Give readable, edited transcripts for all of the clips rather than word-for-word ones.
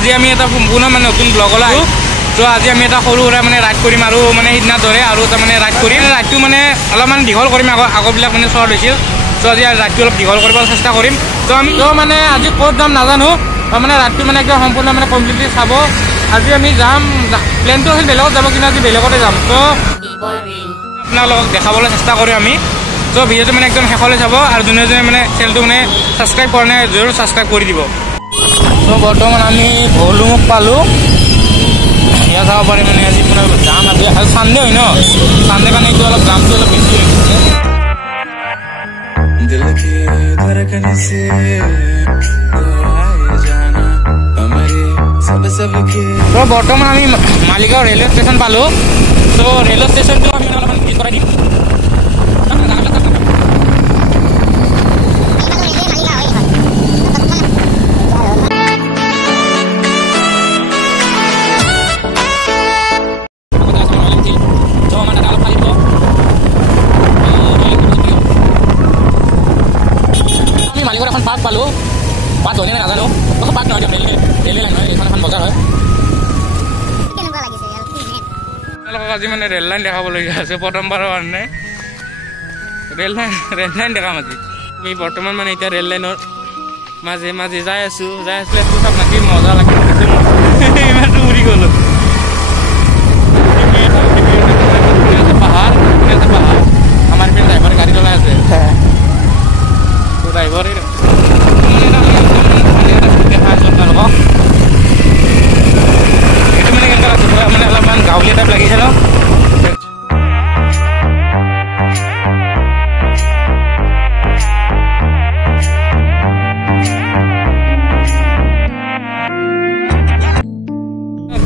আজি আমি এটা সম্পূৰ্ণ মানে নতুন ব্লগলৈ আহিছোঁ। তো আজি আমি এটা সৰু সুৰা মানে ৰাইড কৰিম আৰু মানে সিদিনা দৰে আৰু তাৰমানে ৰাইড কৰিম। ৰাইডটো মানে অলপমান দীঘল কৰিম, আগৰবিলাক মানে শ্বৰ্ট হৈছিল। তো আজি ৰাইডটো অলপ দীঘল কৰিব চেষ্টা কৰিম। তো আমি মানে আজি ক'ত যাম নাজানো, মানে ৰাইডটো মানে একদম সম্পূৰ্ণ মানে কমপ্লিটলি চাব। আজি আমি যাম, প্লেনটো আছিল বেলেগত যাব, কিন্তু আজি বেলেগতে যাম। তো আপোনালোকক দেখাবলৈ চেষ্টা কৰিম আমি। তো ভিডিঅ'টো মানে একদম শেষলৈ চাব আৰু যোনে যোনে মানে চেনেলটো মানে ছাবস্ক্ৰাইব কৰা নাই জৰুৰ ছাবস্ক্ৰাইব কৰি দিব। তো বৰ্তমান আমি ভলুমুখ পালোঁ। ইয়াত যাব পাৰে মানে আজি মানে যাম আজি চানডে হয় ন, চানডে কাৰণে এইটো অলপ দামটো অলপ বেছি হৈ গৈছে। তো বৰ্তমান আমি মালিগাঁও ৰেলৱে ষ্টেচন পালোঁ। তো ৰেলৱে ষ্টেচনটো আমি অলপমান ভিজিট কৰাই দিম। এখন পাৰ্ক পালোঁ, পাৰ্ক ধৰণে নাজানো, পাৰ্ক নহয় দিয়ক, ৰেলৱে লাইন হয়, এইখন এখন বজাৰ হয়। আপোনালোকক আজি মানে ৰেল লাইন দেখাবলগীয়া আছে প্ৰথমবাৰৰ কাৰণে। ৰেল লাইন দেখাম আজি। আমি বৰ্তমান মানে এতিয়া ৰেল লাইনৰ মাজে মাজে যাই আছোঁ, চাওক নাকি মজা লাগি ইমানটো উৰি গ'লোঁ। পাহাৰ আমাৰ ইপিনে ড্ৰাইভাৰে গাড়ী চলাই আছে। ড্ৰাইভাৰে দেখা আছোঁ আপোনালোকক। এইটো মানে কেনেকুৱা লাগিছে, মানে অলপমান গাঁৱলীয়া টাইপ লাগিছে ন।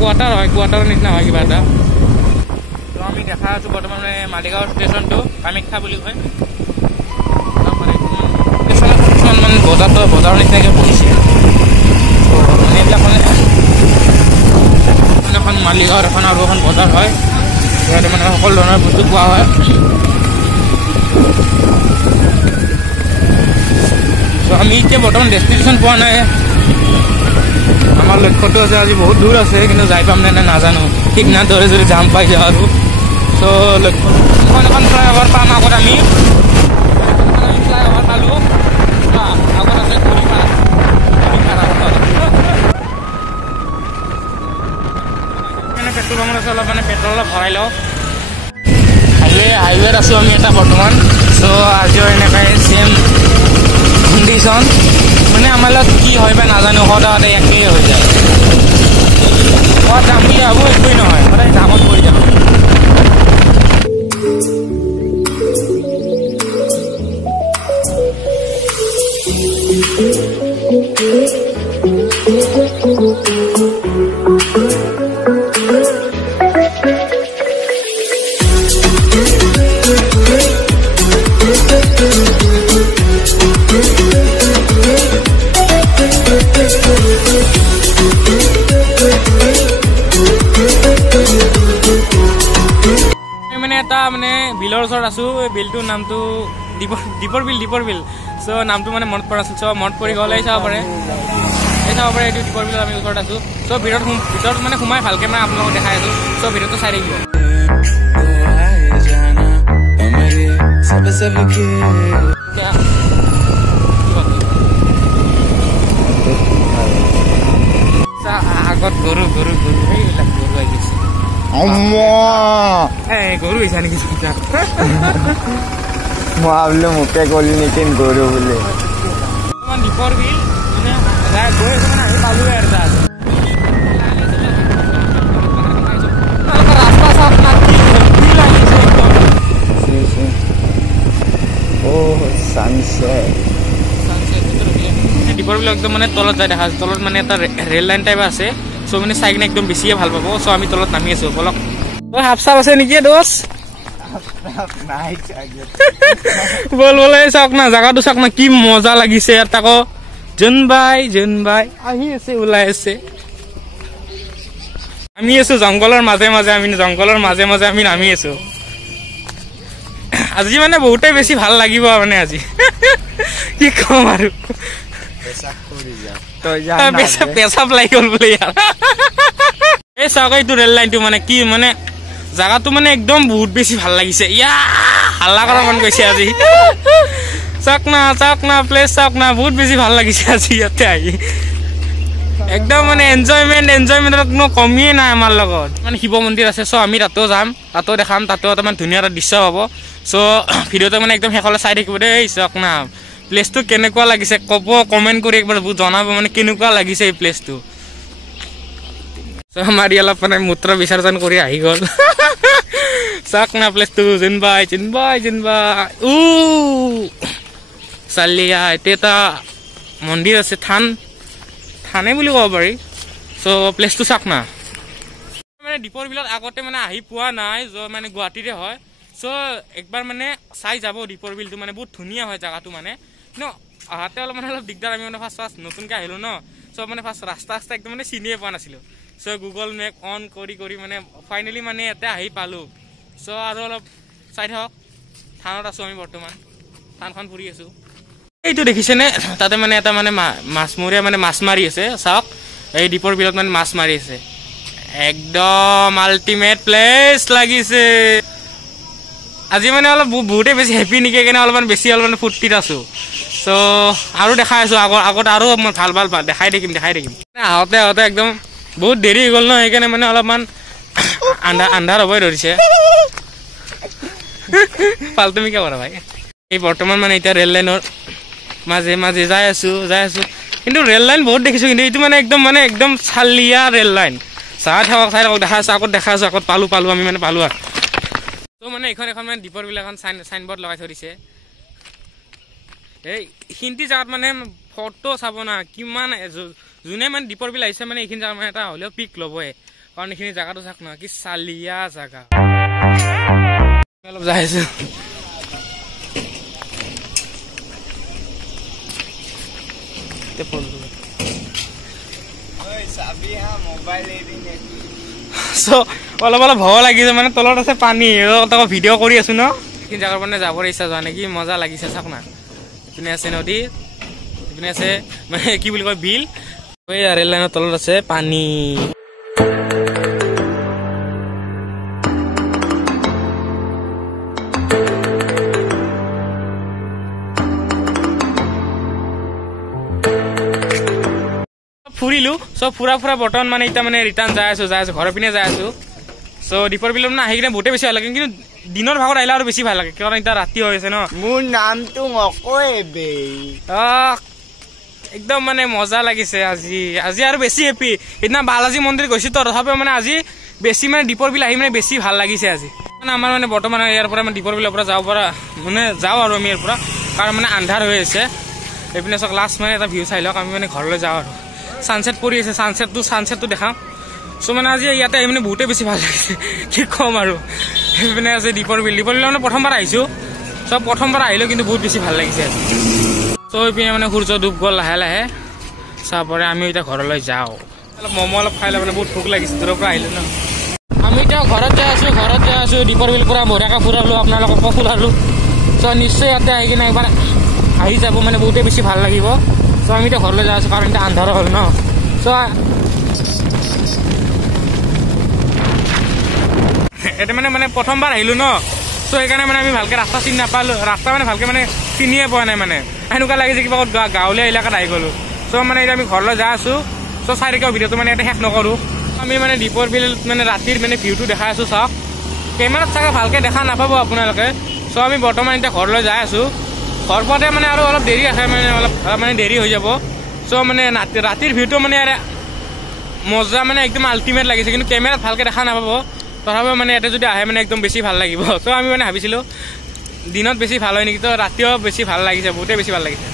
কোৱাৰ্টাৰ হয়, কোৱাৰ্টাৰৰ নিচিনা হয় কিবা এটা। তো আমি দেখা আছোঁ বৰ্তমান মানে মালিগাঁও ষ্টেচনটো কামাখ্যা বুলি কয়। কিছুমান মানে বজাৰৰ নিচিনাকৈ বহিছে। মানে এইবিলাক মানে এখন মালিগাঁৱৰ এখন আৰু এখন বজাৰ হয়, ইয়াতে মানে সকলো ধৰণৰ বস্তু পোৱা হয়। ত' আমি এতিয়া বৰ্তমান ডেষ্টিনেশ্যন পোৱা নাই। আমাৰ লক্ষ্যটো আছে আজি বহুত দূৰ আছে, কিন্তু যাই পাম নে নাজানো। সিদিনা দৰে যদি যাম পাই যাওঁ আৰু। ত' লক্ষ্য এখন ফ্লাইঅভাৰ পাম আগত আমি ফ্লাইঅভাৰ পালোঁ। আগত আছে পেট্ৰল পাম্পত আছে, অলপ মানে পেট্ৰল অলপ ভৰাই লওঁ। হাইৱেত আছোঁ আমি এটা বৰ্তমান। চ' আজিও এনেকৈ ছেম কণ্ডিশ্যন, মানে আমাৰ লগত কি হয় বা নাজানো, সদায় একেই হৈ যায়। যাম বুলি ভাবোঁ, একোৱেই নহয়, সদায় জামত পৰি যাম। মানে বিলৰ ওচৰত আছোঁ। বিলটোৰ নামটো দীপৰ বিল। চ' নামটো মানে মনত পৰা আছিল। চ' মনত পৰি গ'লে চাব পাৰে, এইটো দীপৰ বিলত আমি ওচৰত আছোঁ। চ' ভিতৰত মানে সোমাই ভালকৈ মানে আপোনালোকক দেখাই আছোঁ। চ' ভিতৰটো চাই থাকিব। আগত গৰু সেইবিলাক গৰু আহি গৈছে। গৰু হৈছে নেকি? মই ভাবিলো মোকে গলি নেকি গৰু বুলি। দীপৰ বিল মানে গৈ আছো মানে আহি পালো আৰু তাত ৰাস্তা চাওক না কি লাগিছে একদম। দীপৰ বিল একদম মানে তলত যাই দেখা আছে। তলত মানে এটা ৰেল লাইন টাইপ আছে। চ' মানে চাই কিনে একদম বেছিয়ে ভাল পাব। চ' আমি তলত নামি আছো। বলক হাফ চাপ আছে নেকি দোষ? বল চাওক না, জাগাটো চাওক না, কি মজা লাগিছে। ইয়াত আকৌ জোনবাই আহি আছে, ওলাই আছে। আমি আছো জংঘলৰ মাজে মাজে আমি নামি আছো। আজি মানে বহুতেই বেছি ভাল লাগিব মানে আজি কি কম আৰু তই যা পেচাব লাগি গ'ল বোলে ইয়াৰ এই চাওক এইটো ৰেল লাইনটো মানে কি মানে জাগাটো মানে একদম বহুত বেছি ভাল লাগিছে ইয়া হাল্লা কৰা মন গৈছে আজি চাওক না প্লেচ চাওক না বহুত বেছি ভাল লাগিছে আজি ইয়াতে আহি একদম মানে এনজয়মেণ্টৰ কোনো কমিয়ে নাই আমাৰ লগত মানে শিৱ মন্দিৰ আছে চ' আমি তাতেও যাম তাতেও দেখাম তাতেও অকণমান ধুনীয়া এটা দৃশ্য হ'ব চ' ভিডিঅ'টো মানে একদম শেষলৈ চাই থাকিব দেই চাওক না প্লেচটো কেনেকুৱা লাগিছে ক'ব কমেণ্ট কৰি একবাৰ জনাব মানে কেনেকুৱা লাগিছে এই প্লেচটো চ' আমাৰ অলপ মানে মূত্ৰ বিসৰ্জন কৰি আহি গ'ল চাওক না প্লেচটো জিনবাই চালিয়া এতিয়া এটা মন্দিৰ আছে থানে বুলি ক'ব পাৰি চ' প্লেচটো চাওক না মানে দীপৰ বিলত আগতে মানে আহি পোৱা নাই মানে গুৱাহাটীতে হয় চ' একবাৰ মানে চাই যাব দীপৰ বিলটো মানে বহুত ধুনীয়া হয় জেগাটো মানে ন আহাতে অলপ দিগদাৰ আমি মানে ফাৰ্ষ্ট নতুনকৈ আহিলোঁ ন চ' মানে ফাৰ্ষ্ট ৰাস্তা একদম মানে চিনিয়ে পোৱা নাছিলোঁ চ' গুগল মেপ অন কৰি মানে ফাইনেলি মানে ইয়াতে আহি পালোঁ চ' আৰু অলপ চাই থাকক থানত আছোঁ আমি বৰ্তমান থানখন ফুৰি আছোঁ এইটো দেখিছেনে তাতে মানে এটা মানে মাছমৰীয়া মানে মাছ মাৰি আছে চাওক এই দীপৰ বিলত মানে মাছ মাৰি আছে একদম আল্টিমেট প্লেচ লাগিছে আজি মানে অলপ বহুতে বেছি হেপী নেকি কেনে অলপমান বেছি অলপমান ফূৰ্তিত আছোঁ চ' আৰু দেখাই আছোঁ আগত আৰু মই ভাল দেখাই থাকিম আহোঁতে একদম বহুত দেৰি হৈ গ'ল ন সেইকাৰণে মানে অলপমান আন্ধাৰ হ'বই ধৰিছে ফাল্টুমি কিয় কৰা ভাই এই বৰ্তমান মানে এতিয়া ৰেল লাইনৰ মাজে যাই আছোঁ কিন্তু ৰেল লাইন বহুত দেখিছোঁ কিন্তু এইটো মানে একদম চালিয়া ৰেল লাইন চাই থাকক দেখা আছোঁ আগত পালোঁ আমি মানে পালোঁ আৰু ত' মানে এখন মানে দীপৰ বিল এখন চাইনবোৰ্ড লগাই থৈ দিছে এই এইখিনি জেগাত মানে ফটো চাব না কিমান যোনে মানে দীপৰ বিল আহিছে মানে এইখিনি জেগা মানে এটা হ'লেও পিক ল'বই কাৰণ এইখিনি জেগাটো চাওক না কি চালিয়া জেগা অলপ যাই আছোঁ অলপ ভয় লাগিছে মানে তলত আছে পানী ভিডিঅ' কৰি আছো ন এইখিনি জেগাৰ মানে যাবৰ ইচ্ছা যোৱা নেকি মজা লাগিছে চাওক না ইপিনে আছে নদী ইপিনে আছে মানে কি বুলি কয় বিল ৰেল লাইনৰ তলত আছে পানী ফুৰিলোঁ চ' ফুৰা বৰ্তমান মানে এতিয়া মানে ৰিটাৰ্ণ যাই আছোঁ ঘৰৰ পিনে যাই আছোঁ চ' দীপৰ বিলত মানে আহি কিনে বহুতে বেছি ভাল লাগে কিন্তু দিনৰ ভাগত আহিলে আৰু বেছি ভাল লাগে কাৰণ এতিয়া ৰাতি হৈ আছে ন মোৰ নামটো নকয় একদম মানে মজা লাগিছে আজি আৰু বেছি হেপী সেইদিনা বালাজী মন্দিৰ গৈছোঁ তো তথাপিও মানে আজি বেছি মানে দীপৰ বিল আহি মানে বেছি ভাল লাগিছে আজি মানে আমাৰ মানে বৰ্তমান ইয়াৰ পৰা মানে দীপৰ বিলৰ পৰা যাওঁ আৰু আমি ইয়াৰ পৰা কাৰণ মানে আন্ধাৰ হৈ আছে এইপিনে চাওক লাষ্ট মানে এটা ভিউ চাই লওক আমি মানে ঘৰলৈ যাওঁ আৰু ছানছেট পৰি আছে ছানছেটটো দেখাওঁ চ' মানে আজি ইয়াতে আহি মানে বহুতে বেছি ভাল লাগিছে কি ক'ম আৰু সেইপিনে আছে দীপৰ বিল মানে প্ৰথমবাৰ আহিছোঁ চ' প্ৰথমবাৰ আহিলেও কিন্তু বহুত বেছি ভাল লাগিছে চ' এইপিনে মানে সূৰ্য ডুব গ'ল লাহে চাহ পৰে আমি এতিয়া ঘৰলৈ যাওঁ অলপ ম'ম' অলপ খাই লৈ মানে বহুত ভোক লাগিছে দূৰৰ পৰা আহিলোঁ ন আমি এতিয়া ঘৰত যাই আছোঁ দীপৰ বিল পৰা বঢ়িয়াকৈ ফুৰালোঁ আপোনালোককো ফুৰালোঁ চ' নিশ্চয় ইয়াতে আহি কিনে একবাৰ আহি যাব মানে বহুতে বেছি ভাল লাগিব চ' আমি এতিয়া ঘৰলৈ যাই আছোঁ কাৰণ এতিয়া আন্ধাৰ হ'ল ন চ' এতিয়া মানে প্ৰথমবাৰ আহিলোঁ ন চ' সেইকাৰণে মানে আমি ভালকৈ ৰাস্তা চিনি নাপালোঁ ৰাস্তা মানে ভালকৈ মানে চিনিয়ে পোৱা নাই মানে এনেকুৱা লাগিছে কিবা গাঁৱলীয়া এলেকাত আহি গ'লোঁ চ' মানে এতিয়া আমি ঘৰলৈ যাই আছোঁ চ' চাই থাকিব ভিডিঅ'টো মানে ইয়াতে শেষ নকৰোঁ আমি মানে দীপৰ বিল মানে ৰাতিৰ মানে ভিউটো দেখাই আছোঁ চাওক কেমেৰাত চাগে ভালকৈ দেখা নাপাব আপোনালোকে চ' আমি বৰ্তমান এতিয়া ঘৰলৈ যাই আছোঁ ঘৰ পোৱাতে মানে আৰু অলপ দেৰি আছে মানে অলপ মানে দেৰি হৈ যাব চ' মানে ৰাতিৰ ভিউটো মানে মজা মানে একদম আল্টিমেট লাগিছে কিন্তু কেমেৰাত ভালকৈ দেখা নাপাব তথাপিও মানে ইয়াতে যদি আহে মানে একদম বেছি ভাল লাগিব চ' আমি মানে ভাবিছিলোঁ দিনত বেছি ভাল হয় নেকি তো ৰাতিও বেছি ভাল লাগিছে বহুতেই বেছি ভাল লাগিছে